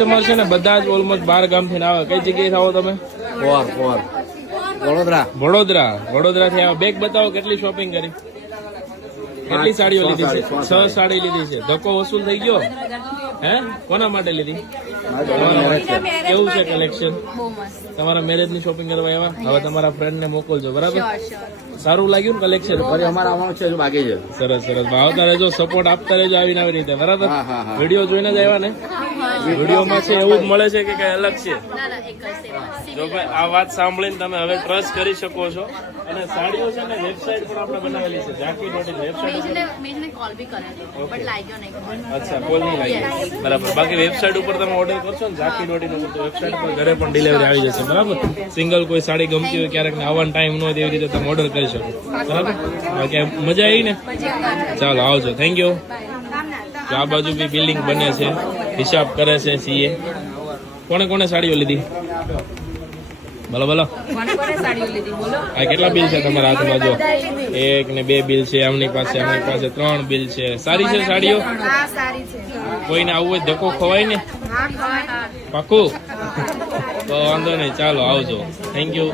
Customer છે ને બધા જ ઓલમોસ્ટ 12 ગામથી આવે. કઈ જગ્યાએ આવો તમે? વડોદરા થી આવો. બેગ બતાવો, કેટલી શોપિંગ કરી? કેટલી સાડીઓ લીધી છે? 6 સાડી લીધી છે. ધક્કો વસૂલ થઈ ગયો? હે, કોના માટે લીધી? કેવું છે કલેક્શન? તમારા મેરેજ ની શોપિંગ કરવા આવ્યા? હવે તમારા ફ્રેન્ડ ને મોકલજો, બરાબર? સારું લાગ્યું ને કલેક્શન? અમારે આવવાનું છે, બાકી છે. સરસ સરસ. આવતા રહેજો, સપોર્ટ આપતા રહેજો આવીને આવી રીતે, બરાબર? વિડીયો જોઈને જ આવ્યા ને? વિડીયોમાં છે એવું જ મળે છે કે કઈ અલગ છે? જો ભાઈ આ વાત સાંભળીને તમે હવે ટ્રસ્ટ કરી શકો છો. અને સાડીઓ છે ને વેબસાઇટ પર આપણે બનાવેલી છે, ઝાંકી.in વેબસાઇટ. અચ્છા, કોલ નહીં લાગ્યો, બરાબર. બાકી વેબસાઇટ ઉપર તમે ઓર્ડર કરશો ને ઝાંકી.in ઉપર, તો વેબસાઇટ પર ઘરે પણ ડિલિવરી આવી જશે, બરાબર? સિંગલ કોઈ સાડી ગમતી હોય, ક્યારેક આવવાનો ટાઈમ ન હોય, તેવી રીતે તમે ઓર્ડર કરી શકો, બરાબર? બાકી મજા આવી ને? ચાલો આવજો, થેન્ક યુ. તો આ બાજુ બી બિલ્ડિંગ બને છે, હિસાબ કરે છે સીએ. કોને કોને સાડીઓ લીધી? બોલો બોલો. આ કેટલા બિલ છે તમારા હાથમાં? જો 1 ને 2 બિલ છે, આમની પાસે 3 બિલ છે. સારી છે સાડીઓ? કોઈને આવવું હોય ધક્કો ખવાય ને? પાકું? તો વાંધો નહીં, ચાલો આવજો, થેન્ક યુ.